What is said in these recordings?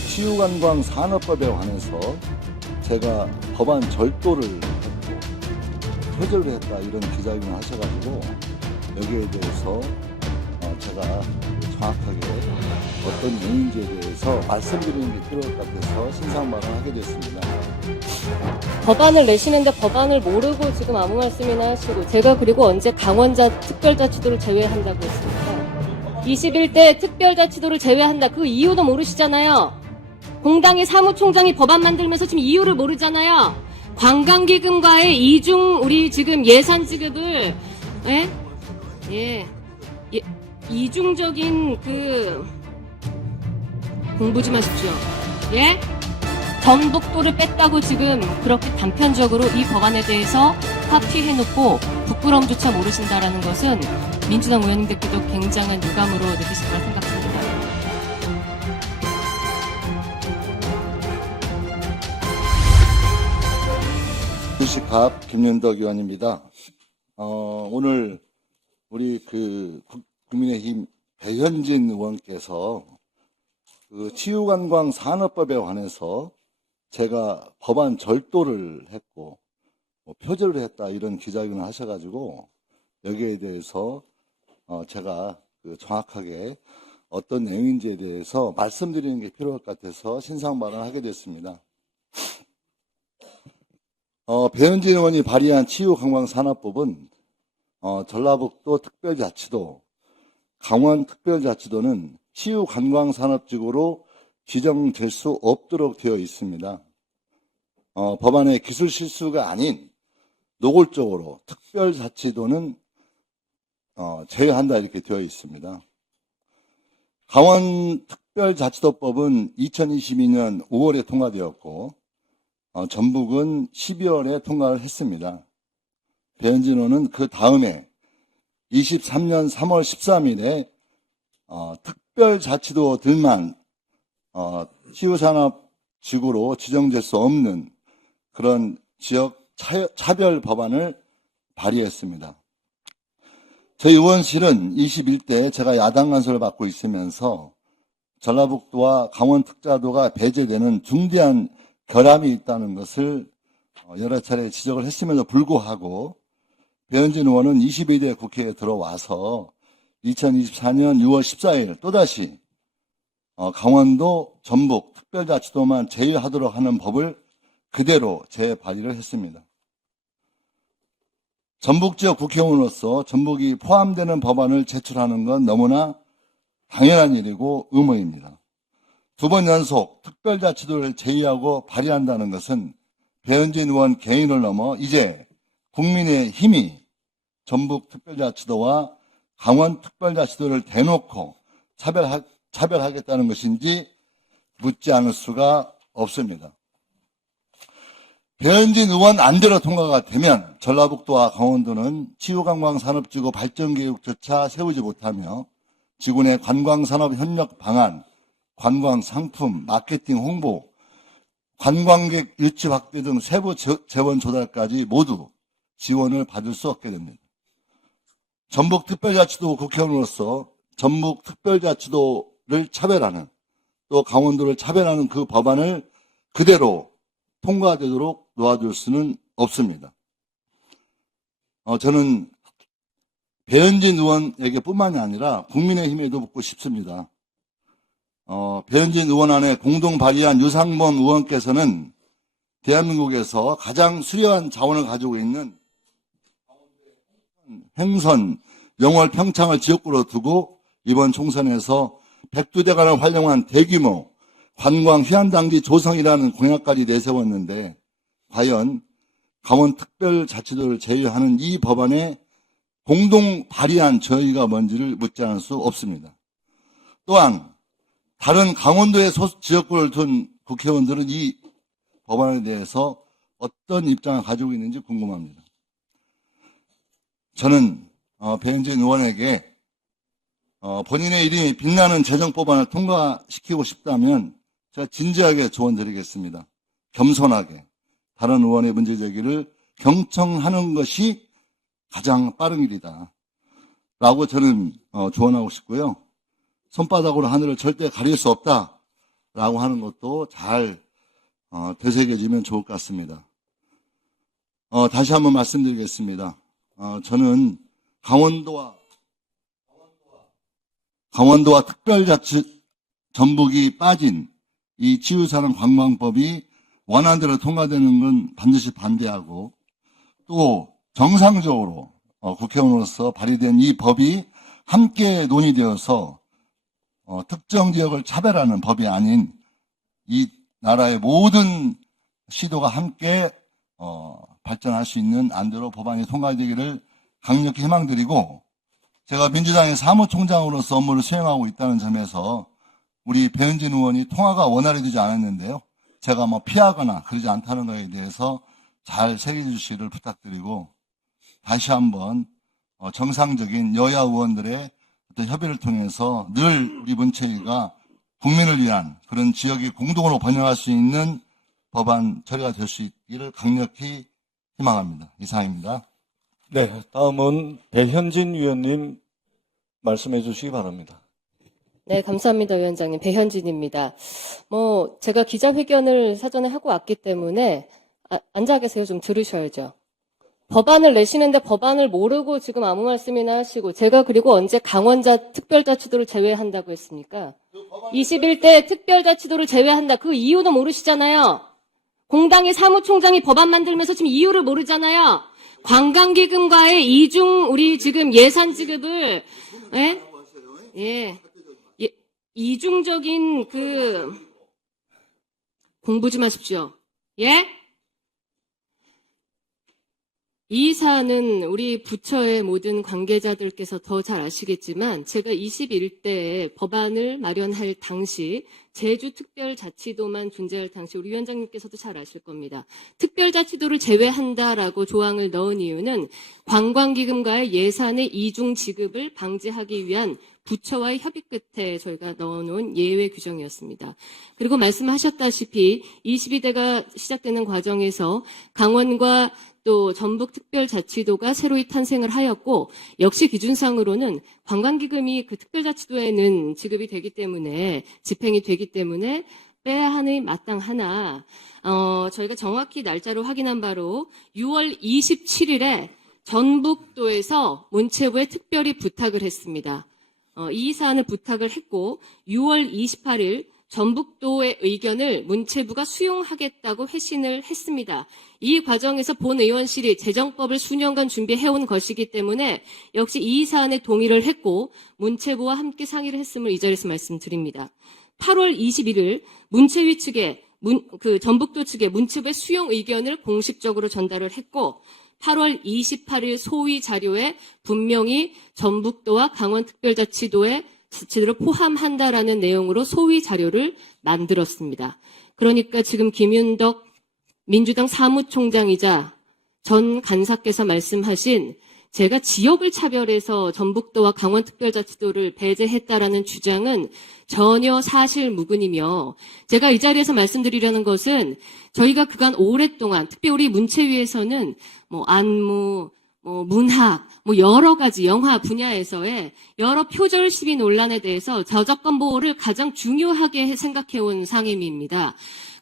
치유관광 산업법에 관해서 제가 법안 절도를 했고 표절을 했다 이런 기자회견을 하셔가지고 여기에 대해서 제가 정확하게 어떤 내용인지에 대해서 말씀드리는 게 필요할 것 같아서 신상발언을 하게 됐습니다. 법안을 내시는데 법안을 모르고 지금 아무 말씀이나 하시고, 제가 그리고 언제 강원자 특별자치도를 제외한다고 했습니까? 21대 특별자치도를 제외한다. 그 이유도 모르시잖아요. 공당의 사무총장이 법안 만들면서 지금 이유를 모르잖아요. 관광기금과의 우리 지금 예산 지급을, 이중적인 공부 좀 하십시오. 전북도를 뺐다고 지금 그렇게 단편적으로 이 법안에 대해서 파티해놓고 부끄러움조차 모르신다라는 것은 민주당 의원님들께도 굉장한 유감으로 느끼실 거라 생각합니다. 주식갑 김윤덕 의원입니다. 오늘 우리 국민의힘 배현진 의원께서 치유관광 산업법에 관해서 제가 법안 절도를 했고 표절을 했다 이런 기자회견을 하셔가지고 여기에 대해서 제가 정확하게 어떤 내용인지에 대해서 말씀드리는 게 필요할 것 같아서 신상발언을 하게 됐습니다. 배현진 의원이 발의한 치유관광산업법은 전라북도 특별자치도, 강원특별자치도는 치유관광산업지구로 지정될 수 없도록 되어 있습니다. 법안의 기술 실수가 아닌 노골적으로 특별자치도는 제외한다 이렇게 되어 있습니다. 강원특별자치도법은 2022년 5월에 통과되었고 전북은 12월에 통과를 했습니다. 배현진 의원은 그 다음에 23년 3월 13일에 특별자치도들만 치유산업지구로 지정될 수 없는 그런 지역 차별 법안을 발의했습니다. 저희 의원실은 21대 제가 야당 간섭을 받고 있으면서 전라북도와 강원특자도가 배제되는 중대한 결함이 있다는 것을 여러 차례 지적을 했음에도 불구하고 배현진 의원은 22대 국회에 들어와서 2024년 6월 14일 또다시 강원도, 전북, 특별자치도만 제외하도록 하는 법을 그대로 재발의를 했습니다. 전북지역 국회의원으로서 전북이 포함되는 법안을 제출하는 건 너무나 당연한 일이고 의무입니다. 두 번 연속 특별자치도를 제외하고 발의한다는 것은 배현진 의원 개인을 넘어 이제 국민의 힘이 전북특별자치도와 강원특별자치도를 대놓고 차별하겠다는 것인지 묻지 않을 수가 없습니다. 배현진 의원 안대로 통과가 되면 전라북도와 강원도는 치유관광산업지구 발전계획조차 세우지 못하며 지구내 관광산업 협력 방안, 관광상품, 마케팅 홍보, 관광객 유치 확대 등 세부 재원 조달까지 모두 지원을 받을 수 없게 됩니다. 전북특별자치도 국회의원으로서 전북특별자치도를 차별하는 또 강원도를 차별하는 그 법안을 그대로 통과되도록 놓아줄 수는 없습니다. 저는 배현진 의원에게 뿐만이 아니라 국민의힘에도 묻고 싶습니다. 배현진 의원 안에 공동 발의한 유상범 의원께서는 대한민국에서 가장 수려한 자원을 가지고 있는 행선, 영월, 평창을 지역구로 두고 이번 총선에서 백두대간을 활용한 대규모 관광 휴양단지 조성이라는 공약까지 내세웠는데 과연 강원특별자치도를 제외하는 이 법안에 공동 발의한 저희가 뭔지를 묻지 않을 수 없습니다. 또한 다른 강원도의 지역구를 둔 국회의원들은 이 법안에 대해서 어떤 입장을 가지고 있는지 궁금합니다. 저는 배현진 의원에게 본인의 이름이 빛나는 재정법안을 통과시키고 싶다면 제가 진지하게 조언드리겠습니다. 겸손하게 다른 의원의 문제제기를 경청하는 것이 가장 빠른 길이다 라고 저는 조언하고 싶고요. 손바닥으로 하늘을 절대 가릴 수 없다 라고 하는 것도 잘 되새겨지면 좋을 것 같습니다. 다시 한번 말씀드리겠습니다. 저는 강원도와 특별자치 전북이 빠진 이 치유산업 관광법이 원안대로 통과되는 건 반드시 반대하고, 또 정상적으로 국회의원으로서 발의된 이 법이 함께 논의되어서 특정 지역을 차별하는 법이 아닌 이 나라의 모든 시도가 함께 발전할 수 있는 안대로 법안이 통과되기를 강력히 희망드리고, 제가 민주당의 사무총장으로서 업무를 수행하고 있다는 점에서 우리 배현진 의원이 통화가 원활히 되지 않았는데요. 제가 피하거나 그러지 않다는 것에 대해서 잘 새겨주시기를 부탁드리고, 다시 한번 정상적인 여야 의원들의 어떤 협의를 통해서 늘 우리 문체위가 국민을 위한 그런 지역의 공동으로 번영할 수 있는 법안 처리가 될 수 있기를 강력히 희망합니다. 이상입니다. 네, 다음은 배현진 위원님 말씀해 주시기 바랍니다. 네, 감사합니다, 위원장님. 배현진입니다. 제가 기자회견을 사전에 하고 왔기 때문에, 앉아 계세요. 좀 들으셔야죠. 법안을 내시는데 법안을 모르고 지금 아무 말씀이나 하시고, 제가 그리고 언제 강원자 특별자치도를 제외한다고 했습니까? 21대 특별자치도를 제외한다. 그 이유도 모르시잖아요. 공당의 사무총장이 법안 만들면서 지금 이유를 모르잖아요. 관광기금과의 우리 지금 예산 지급을, 예. 이중적인 공부 좀 하십시오. 예? 이 사안은 우리 부처의 모든 관계자들께서 더 잘 아시겠지만, 제가 21대에 법안을 마련할 당시, 제주특별자치도만 존재할 당시, 우리 위원장님께서도 잘 아실 겁니다. 특별자치도를 제외한다라고 조항을 넣은 이유는 관광기금과의 예산의 이중 지급을 방지하기 위한 부처와의 협의 끝에 저희가 넣어놓은 예외 규정이었습니다. 그리고 말씀하셨다시피 22대가 시작되는 과정에서 강원과 또 전북특별자치도가 새로이 탄생을 하였고, 역시 기준상으로는 관광기금이 그 특별자치도에는 지급이 되기 때문에, 집행이 되기 때문에 빼야 하니 마땅하나, 저희가 정확히 날짜로 확인한 바로 6월 27일에 전북도에서 문체부에 특별히 부탁을 했습니다. 이 사안을 부탁을 했고, 6월 28일 전북도의 의견을 문체부가 수용하겠다고 회신을 했습니다. 이 과정에서 본 의원실이 재정법을 수년간 준비해온 것이기 때문에 역시 이 사안에 동의를 했고, 문체부와 함께 상의를 했음을 이 자리에서 말씀드립니다. 8월 21일 문체위 측에 전북도 측에 문체부의 수용 의견을 공식적으로 전달을 했고, 8월 28일 소위 자료에 분명히 전북도와 강원특별자치도를 포함한다라는 내용으로 소위 자료를 만들었습니다. 그러니까 지금 김윤덕 민주당 사무총장이자 전 간사께서 말씀하신, 제가 지역을 차별해서 전북도와 강원특별자치도를 배제했다라는 주장은 전혀 사실무근이며, 제가 이 자리에서 말씀드리려는 것은 저희가 그간 오랫동안, 특히 우리 문체위에서는 안무, 문학, 여러 가지 영화 분야에서의 여러 표절 시비 논란에 대해서 저작권 보호를 가장 중요하게 생각해온 상임위입니다.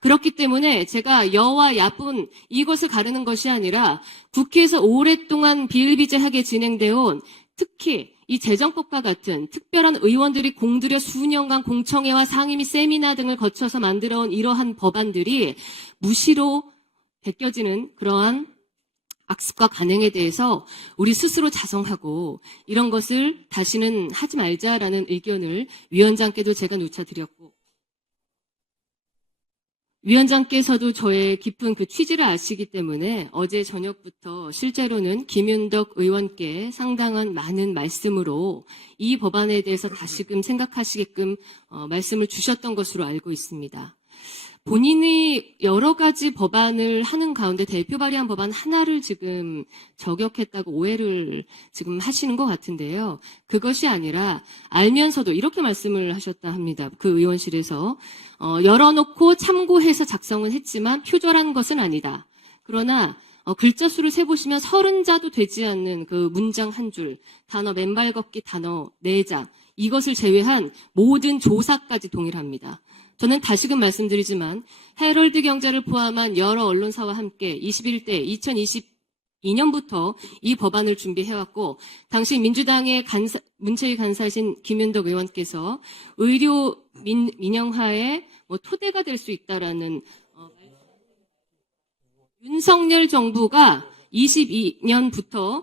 그렇기 때문에 제가 여와 야뿐 이것을 가르는 것이 아니라 국회에서 오랫동안 비일비재하게 진행되어 온, 특히 이 재정법과 같은 특별한 의원들이 공들여 수년간 공청회와 상임위 세미나 등을 거쳐서 만들어온 이러한 법안들이 무시로 베껴지는 그러한 악습과 관행에 대해서 우리 스스로 자성하고, 이런 것을 다시는 하지 말자라는 의견을 위원장께도 제가 누차드렸고, 위원장께서도 저의 깊은 그 취지를 아시기 때문에 어제 저녁부터 실제로는 김윤덕 의원께 상당한 많은 말씀으로 이 법안에 대해서 다시금 생각하시게끔 말씀을 주셨던 것으로 알고 있습니다. 본인이 여러 가지 법안을 하는 가운데 대표 발의한 법안 하나를 지금 저격했다고 오해를 지금 하시는 것 같은데요. 그것이 아니라 알면서도 이렇게 말씀을 하셨다 합니다. 그 의원실에서 열어놓고 참고해서 작성은 했지만 표절한 것은 아니다. 그러나 글자 수를 세보시면 30자도 되지 않는 그 문장 한 줄, 단어 맨발 걷기 단어 4장, 이것을 제외한 모든 조사까지 동일합니다. 저는 다시금 말씀드리지만 헤럴드 경제를 포함한 여러 언론사와 함께 21대 2022년부터 이 법안을 준비해왔고 당시 민주당의 문체위 간사이신 김윤덕 의원께서 의료 민영화의 토대가 될 수 있다라는 윤석열 정부가 22년부터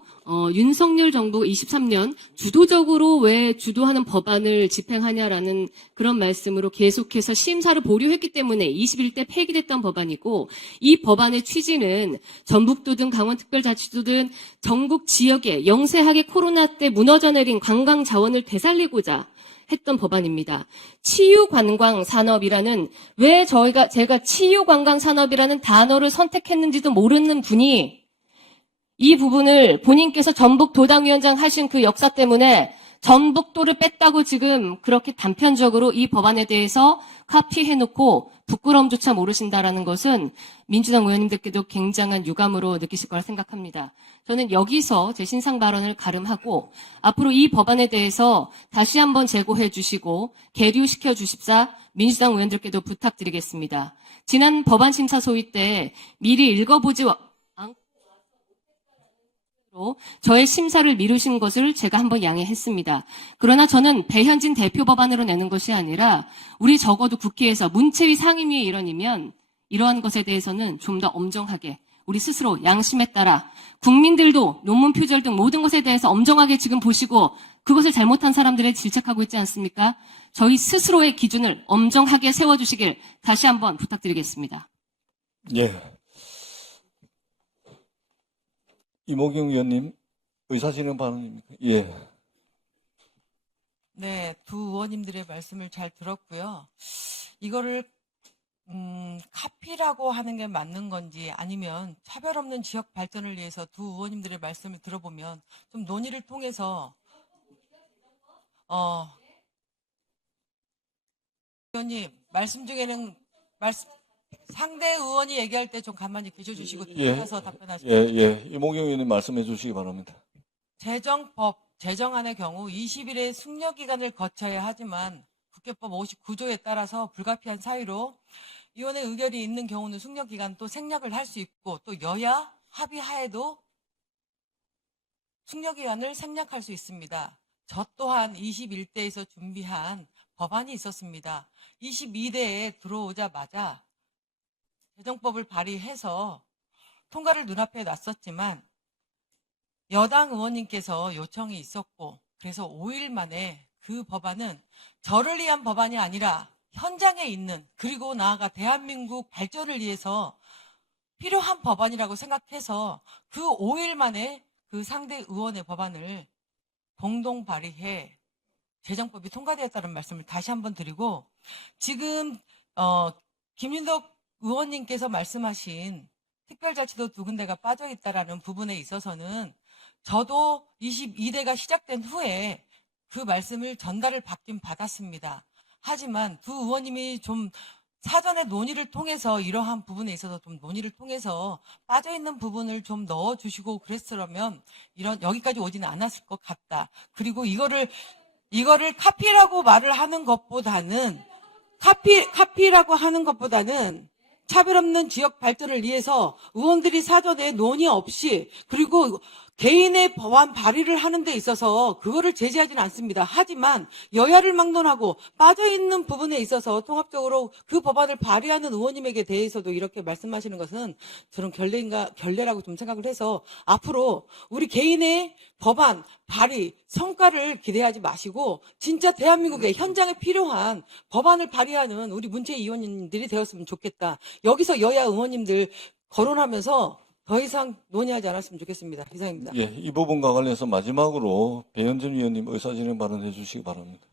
윤석열 정부가 23년 주도적으로 왜 주도하는 법안을 집행하냐라는 그런 말씀으로 계속해서 심사를 보류했기 때문에 21대 폐기됐던 법안이고 이 법안의 취지는 전북도든 강원특별자치도든 전국 지역에 영세하게 코로나 때 무너져 내린 관광 자원을 되살리고자 했던 법안입니다. 치유관광산업이라는 왜 제가 치유관광산업이라는 단어를 선택했는지도 모르는 분이 이 부분을 본인께서 전북도당위원장 하신 그 역사 때문에 전북도를 뺐다고 지금 그렇게 단편적으로 이 법안에 대해서 카피해놓고 부끄러움조차 모르신다라는 것은 민주당 의원님들께도 굉장한 유감으로 느끼실 거라 생각합니다. 저는 여기서 제 신상 발언을 가름하고 앞으로 이 법안에 대해서 다시 한번 재고해 주시고 계류시켜 주십사 민주당 의원들께도 부탁드리겠습니다. 지난 법안 심사 소위 때 미리 읽어보지 않고 저의 심사를 미루신 것을 제가 한번 양해했습니다. 그러나 저는 배현진 대표 법안으로 내는 것이 아니라 우리 적어도 국회에서 문체위 상임위의 일원이면 이러한 것에 대해서는 좀 더 엄정하게 우리 스스로 양심에 따라 국민들도 논문 표절 등 모든 것에 대해서 엄정하게 지금 보시고 그것을 잘못한 사람들에 질책하고 있지 않습니까? 저희 스스로의 기준을 엄정하게 세워주시길 다시 한번 부탁드리겠습니다. 예. 이모경 위원님, 의사진행 발언입니까? 예. 네, 두 의원님들의 말씀을 잘 들었고요. 이거를 카피라고 하는 게 맞는 건지 아니면 차별 없는 지역 발전을 위해서 두 의원님들의 말씀을 들어보면 좀 논의를 통해서 의원님 말씀 중에는 상대 의원이 얘기할 때 좀 가만히 계셔주시고 들어가서 답변하시죠. 예. 이모경 위원님 말씀해 주시기 바랍니다. 재정법, 제정안의 경우 20일의 숙려기간을 거쳐야 하지만 국회법 59조에 따라서 불가피한 사유로 위원회 의결이 있는 경우는 숙려기간 또 생략을 할 수 있고 또 여야 합의하에도 숙려기간을 생략할 수 있습니다. 저 또한 21대에서 준비한 법안이 있었습니다. 22대에 들어오자마자 재정법을 발의해서 통과를 눈앞에 놨었지만 여당 의원님께서 요청이 있었고 그래서 5일 만에 그 법안은 저를 위한 법안이 아니라 현장에 있는 그리고 나아가 대한민국 발전을 위해서 필요한 법안이라고 생각해서 그 5일 만에 그 상대 의원의 법안을 공동 발의해 재정법이 통과되었다는 말씀을 다시 한번 드리고 지금 김윤덕 의원님께서 말씀하신 특별자치도 두 군데가 빠져있다라는 부분에 있어서는 저도 22대가 시작된 후에 그 말씀을 전달을 받긴 받았습니다. 하지만 두 의원님이 좀 사전에 논의를 통해서 이러한 부분에 있어서 좀 논의를 통해서 빠져있는 부분을 좀 넣어주시고 그랬으면 여기까지 오지는 않았을 것 같다. 그리고 이거를 카피라고 말을 하는 것보다는 카피라고 하는 것보다는 차별 없는 지역 발전을 위해서 의원들이 사전에 논의 없이 그리고 개인의 법안 발의를 하는 데 있어서 그거를 제지하지는 않습니다. 하지만 여야를 막론하고 빠져있는 부분에 있어서 통합적으로 그 법안을 발의하는 의원님에게 대해서도 이렇게 말씀하시는 것은 저는 결례라고 좀 생각을 해서 앞으로 우리 개인의 법안 발의 성과를 기대하지 마시고 진짜 대한민국의 현장에 필요한 법안을 발의하는 우리 문체위 의원님들이 되었으면 좋겠다. 여기서 여야 의원님들 거론하면서 더 이상 논의하지 않았으면 좋겠습니다. 이상입니다. 예, 이 부분과 관련해서 마지막으로 배현진 위원님 의사진행 발언해 주시기 바랍니다.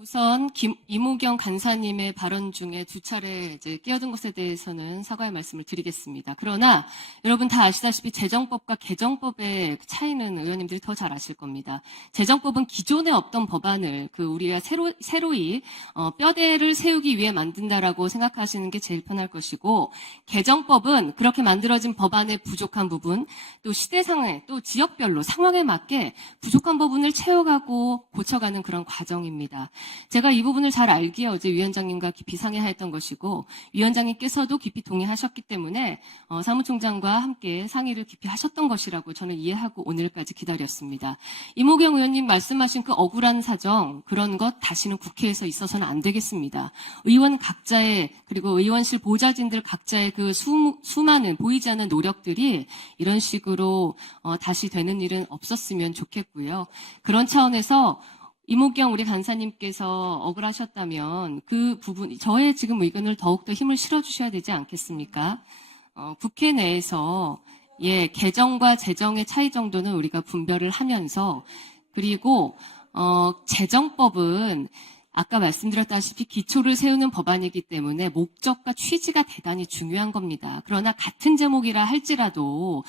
우선 이모경 간사님의 발언 중에 두 차례 이제 끼어든 것에 대해서는 사과의 말씀을 드리겠습니다. 그러나 여러분 다 아시다시피 재정법과 개정법의 차이는 의원님들이 더 잘 아실 겁니다. 재정법은 기존에 없던 법안을 우리가 새로이 뼈대를 세우기 위해 만든다라고 생각하시는 게 제일 편할 것이고 개정법은 그렇게 만들어진 법안의 부족한 부분 또 시대상에 또 지역별로 상황에 맞게 부족한 부분을 채워가고 고쳐가는 그런 과정입니다. 제가 이 부분을 잘 알기에 어제 위원장님과 깊이 상의하였던 것이고 위원장님께서도 깊이 동의하셨기 때문에 사무총장과 함께 상의를 깊이 하셨던 것이라고 저는 이해하고 오늘까지 기다렸습니다. 이모경 의원님 말씀하신 그 억울한 사정 그런 것 다시는 국회에서 있어서는 안 되겠습니다. 의원 각자의 그리고 의원실 보좌진들 각자의 그 수많은 보이지 않는 노력들이 이런 식으로 다시 되는 일은 없었으면 좋겠고요. 그런 차원에서 이모경 우리 간사님께서 억울하셨다면 그 부분, 저의 지금 의견을 더욱더 힘을 실어주셔야 되지 않겠습니까? 국회 내에서 개정과 재정의 차이 정도는 우리가 분별을 하면서 그리고 재정법은 아까 말씀드렸다시피 기초를 세우는 법안이기 때문에 목적과 취지가 대단히 중요한 겁니다. 그러나 같은 제목이라 할지라도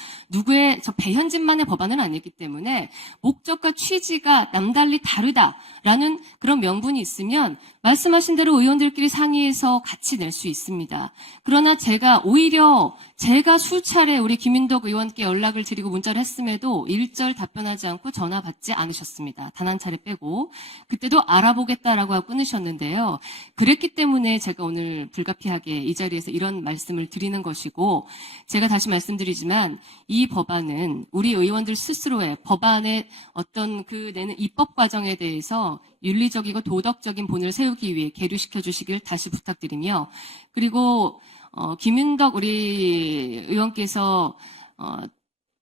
저 배현진만의 법안은 아니기 때문에 목적과 취지가 남달리 다르다라는 그런 명분이 있으면 말씀하신 대로 의원들끼리 상의해서 같이 낼 수 있습니다. 그러나 오히려 제가 수차례 우리 김인덕 의원께 연락을 드리고 문자를 했음에도 일절 답변하지 않고 전화 받지 않으셨습니다. 단 한 차례 빼고. 그때도 알아보겠다라고 하고 끊으셨는데요. 그랬기 때문에 제가 오늘 불가피하게 이 자리에서 이런 말씀을 드리는 것이고 제가 다시 말씀드리지만 이 법안은 우리 의원들 스스로의 법안의 어떤 그 내는 입법 과정에 대해서 윤리적이고 도덕적인 본을 세우기 위해 계류시켜 주시길 다시 부탁드리며 그리고 김윤덕 우리 의원께서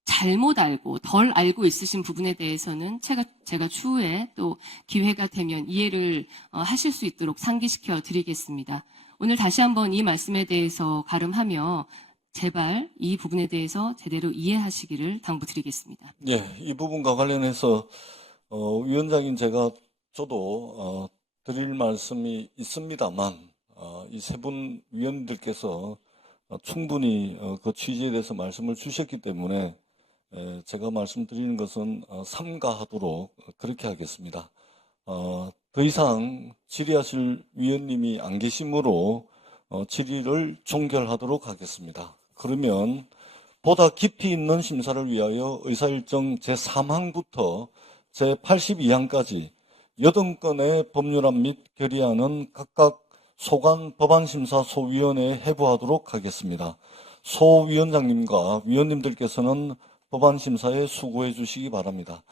잘못 알고 덜 알고 있으신 부분에 대해서는 제가 추후에 또 기회가 되면 이해를 하실 수 있도록 상기시켜 드리겠습니다. 오늘 다시 한번 이 말씀에 대해서 가름하며 제발 이 부분에 대해서 제대로 이해하시기를 당부드리겠습니다. 예, 이 부분과 관련해서 위원장인 저도 드릴 말씀이 있습니다만 이 세 분 위원들께서 충분히 그 취지에 대해서 말씀을 주셨기 때문에 제가 말씀드리는 것은 삼가하도록 그렇게 하겠습니다. 더 이상 질의하실 위원님이 안 계시므로 질의를 종결하도록 하겠습니다. 그러면 보다 깊이 있는 심사를 위하여 의사일정 제3항부터 제82항까지 80건의 법률안 및 결의안은 각각 소관 법안심사 소위원회에 해부하도록 하겠습니다. 소위원장님과 위원님들께서는 법안심사에 수고해 주시기 바랍니다.